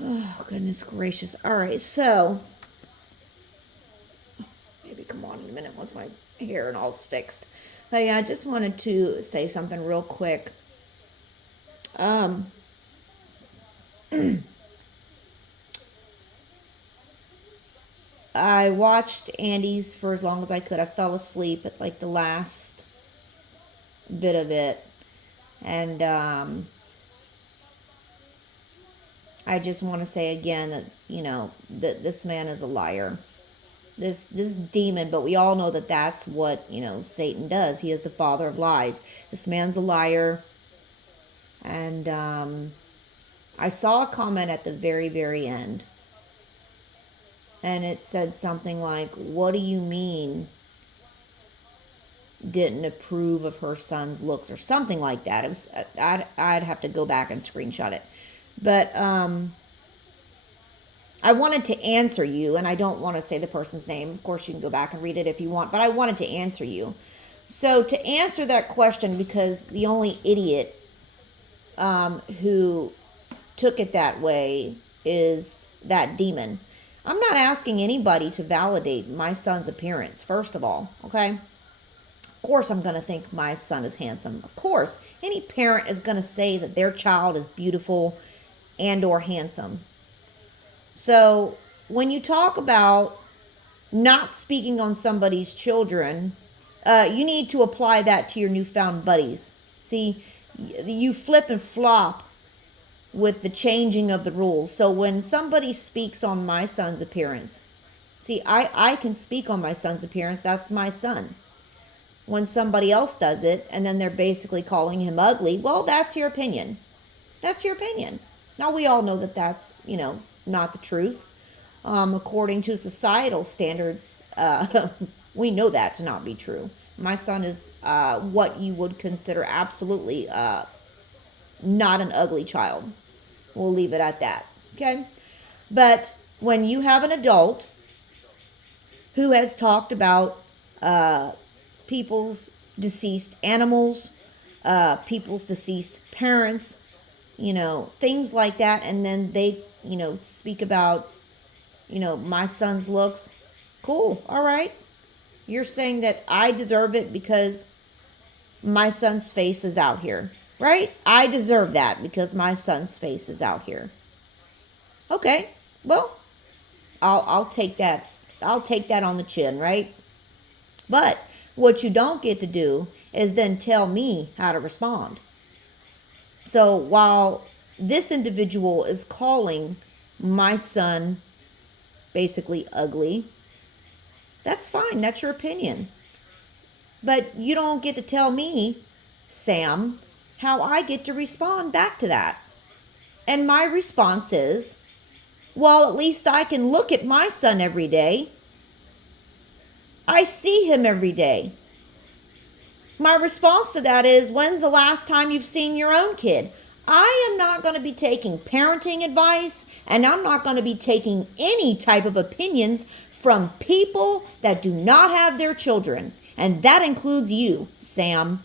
Oh, goodness gracious. All right, so maybe come on in a minute once my hair and all's fixed. But yeah, I just wanted to say something real quick. Um, I watched Andy's for as long as I could. I fell asleep at like the last bit of it. And I just want to say again that, that this man is a liar. This demon, but we all know that that's what, Satan does. He is the father of lies. This man's a liar. And I saw a comment at the very, very end. And it said something like, "What do you mean didn't approve of her son's looks?" or something like that. It was I'd have to go back and screenshot it. But I wanted to answer you, and I don't want to say the person's name. Of course, you can go back and read it if you want, but I wanted to answer you. So to answer that question, because the only idiot who took it that way is that demon. I'm not asking anybody to validate my son's appearance, first of all, okay? Of course, I'm going to think my son is handsome. Of course, any parent is going to say that their child is beautiful and or handsome. So when you talk about not speaking on somebody's children, you need to apply that to your newfound buddies. See, you flip and flop with the changing of the rules. So when somebody speaks on my son's appearance, see, I can speak on my son's appearance. That's my son. When somebody else does it, and then they're basically calling him ugly, well, that's your opinion. That's your opinion. Now, we all know that that's, not the truth. According to societal standards, we know that to not be true. My son is what you would consider absolutely not an ugly child. We'll leave it at that. Okay? But when you have an adult who has talked about people's deceased animals, people's deceased parents, things like that, and then they, speak about, my son's looks, cool, all right. You're saying that I deserve it because my son's face is out here, right? I deserve that because my son's face is out here. Okay, well, I'll take that. I'll take that on the chin, right? But what you don't get to do is then tell me how to respond. So while this individual is calling my son basically ugly, that's fine. That's your opinion. But you don't get to tell me, Sam, how I get to respond back to that. And my response is, well, at least I can look at my son every day. I see him every day. My response to that is, when's the last time you've seen your own kid? I am not going to be taking parenting advice, and I'm not going to be taking any type of opinions from people that do not have their children. And that includes you, Sam.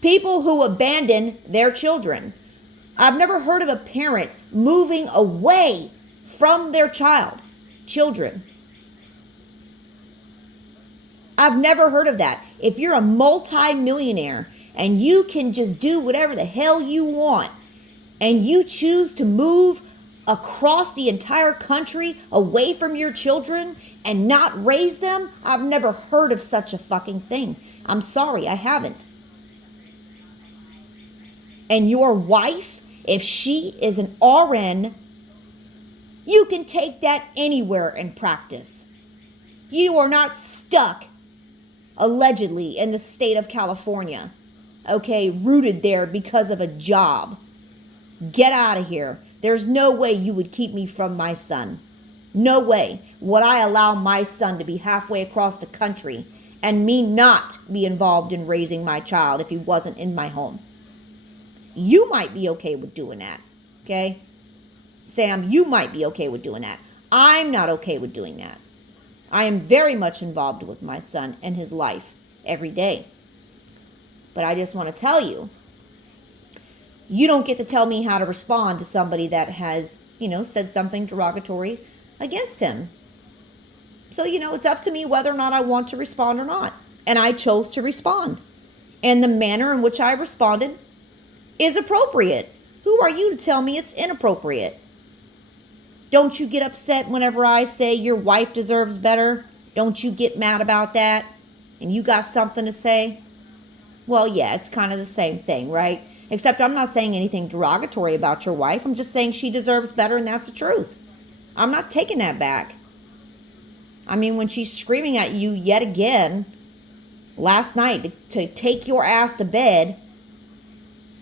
People who abandon their children. I've never heard of a parent moving away from their children. I've never heard of that. If you're a multi-millionaire and you can just do whatever the hell you want, and you choose to move across the entire country away from your children and not raise them, I've never heard of such a fucking thing. I'm sorry, I haven't. And your wife, if she is an RN, you can take that anywhere and practice. You are not stuck, allegedly, in the state of California, okay, rooted there because of a job. Get out of here. There's no way you would keep me from my son. No way would I allow my son to be halfway across the country and me not be involved in raising my child if he wasn't in my home. You might be okay with doing that, okay? Sam, you might be okay with doing that. I'm not okay with doing that. I am very much involved with my son and his life every day. But I just want to tell you, you don't get to tell me how to respond to somebody that has said something derogatory against him. So, it's up to me whether or not I want to respond or not. And I chose to respond. And the manner in which I responded is appropriate. Who are you to tell me it's inappropriate? Don't you get upset whenever I say your wife deserves better? Don't you get mad about that? And you got something to say? Well, yeah, it's kind of the same thing, right? Except I'm not saying anything derogatory about your wife. I'm just saying she deserves better, and that's the truth. I'm not taking that back. I mean, when she's screaming at you yet again last night to take your ass to bed,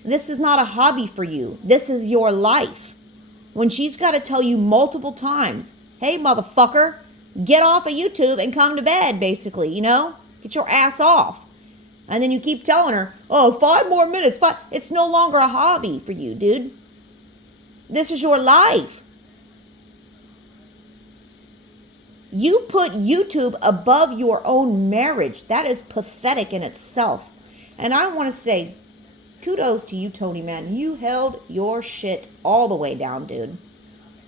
this is not a hobby for you. This is your life. When she's got to tell you multiple times, hey, motherfucker, get off of YouTube and come to bed, basically, Get your ass off. And then you keep telling her, 5 more minutes. It's no longer a hobby for you, dude. This is your life. You put YouTube above your own marriage. That is pathetic in itself. And I want to say, kudos to you, Tony, man. You held your shit all the way down, dude.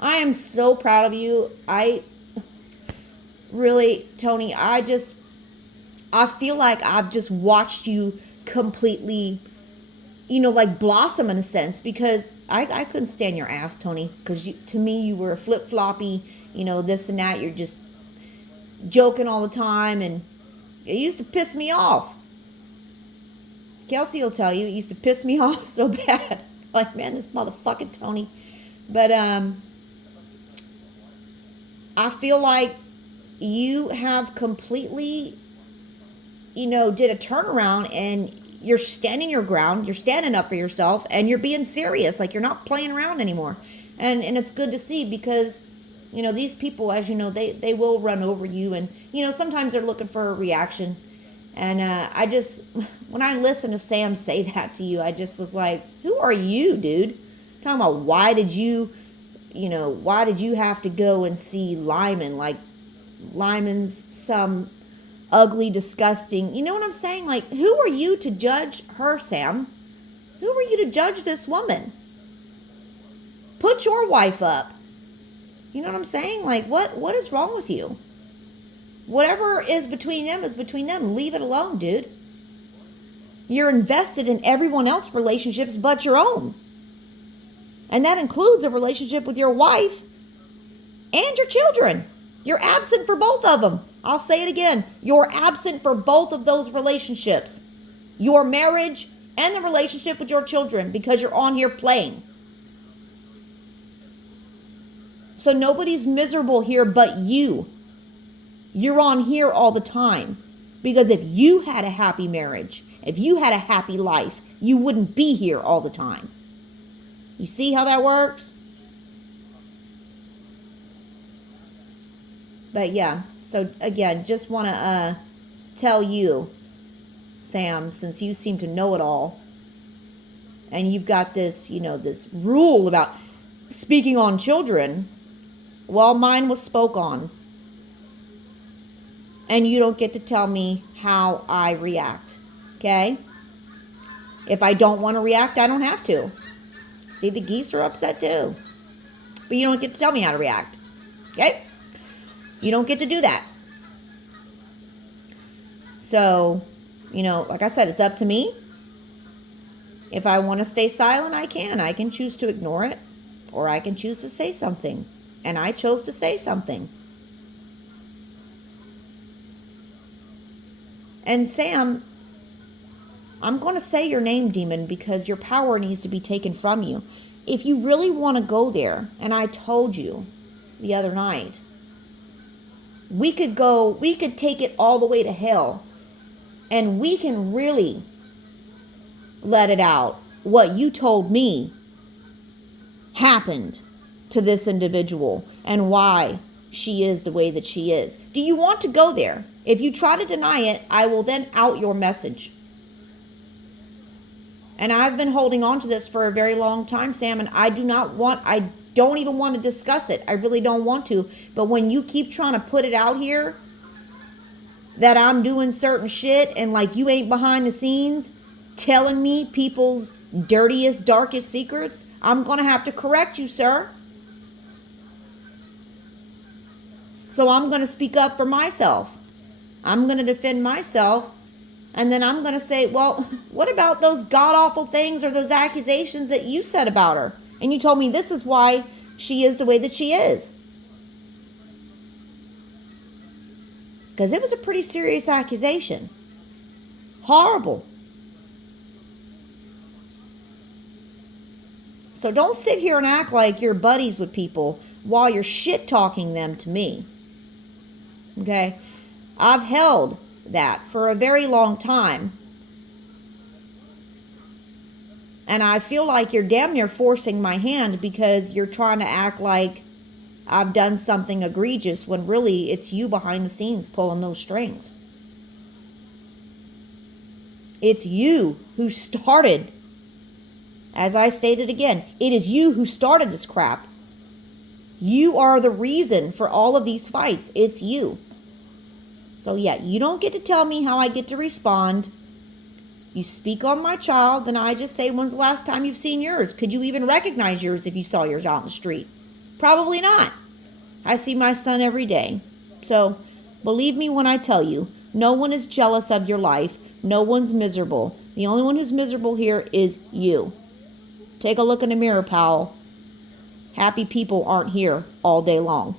I am so proud of you. Really, Tony, I feel like I've just watched you completely, like blossom in a sense, because I couldn't stand your ass, Tony, because to me, you were flip-floppy, this and that. You're just joking all the time, and it used to piss me off. Kelsey will tell you, it used to piss me off so bad. Like, man, this motherfucking Tony. But I feel like you have completely, did a turnaround, and you're standing your ground. You're standing up for yourself, and you're being serious. Like, you're not playing around anymore. And it's good to see, because these people, as you know, they will run over you, and sometimes they're looking for a reaction. And when I listened to Sam say that to you, I just was like, who are you, dude? Talking about why did you have to go and see Lyman? Like, Lyman's some ugly, disgusting, you know what I'm saying? Like, who are you to judge her, Sam? Who are you to judge this woman? Put your wife up. You know what I'm saying? Like, what is wrong with you? Whatever is between them is between them. Leave it alone, dude. You're invested in everyone else's relationships but your own. And that includes a relationship with your wife and your children. You're absent for both of them. I'll say it again. You're absent for both of those relationships. Your marriage and the relationship with your children, because you're on here playing. So nobody's miserable here but you. You're on here all the time. Because if you had a happy marriage, if you had a happy life, you wouldn't be here all the time. You see how that works? But yeah, so again, just want to tell you, Sam, since you seem to know it all, and you've got this, this rule about speaking on children, well, mine was spoke on. And you don't get to tell me how I react, okay? If I don't want to react, I don't have to. See, the geese are upset too. But you don't get to tell me how to react, okay? You don't get to do that. So, like I said, it's up to me. If I want to stay silent, I can. I can choose to ignore it, or I can choose to say something. And I chose to say something. And Sam, I'm going to say your name, demon, because your power needs to be taken from you. If you really want to go there, and I told you the other night, we could take it all the way to hell, and we can really let it out. What you told me happened to this individual and why she is the way that she is. Do you want to go there? If you try to deny it, I will then out your message. And I've been holding on to this for a very long time, Sam, and I don't even want to discuss it. I really don't want to. But when you keep trying to put it out here that I'm doing certain shit and like you ain't behind the scenes telling me people's dirtiest, darkest secrets, I'm going to have to correct you, sir. So I'm going to speak up for myself. I'm going to defend myself. And then I'm going to say, well, what about those god-awful things or those accusations that you said about her? And you told me this is why she is the way that she is. Because it was a pretty serious accusation. Horrible. So don't sit here and act like you're buddies with people while you're shit-talking them to me. Okay? I've held that for a very long time. And I feel like you're damn near forcing my hand because you're trying to act like I've done something egregious when really it's you behind the scenes pulling those strings. It's you who started. As I stated again, it is you who started this crap. You are the reason for all of these fights. It's you. So yeah, you don't get to tell me how I get to respond. You speak on my child, then I just say, when's the last time you've seen yours? Could you even recognize yours if you saw yours out in the street? Probably not. I see my son every day. So believe me when I tell you, no one is jealous of your life. No one's miserable. The only one who's miserable here is you. Take a look in the mirror, Powell. Happy people aren't here all day long.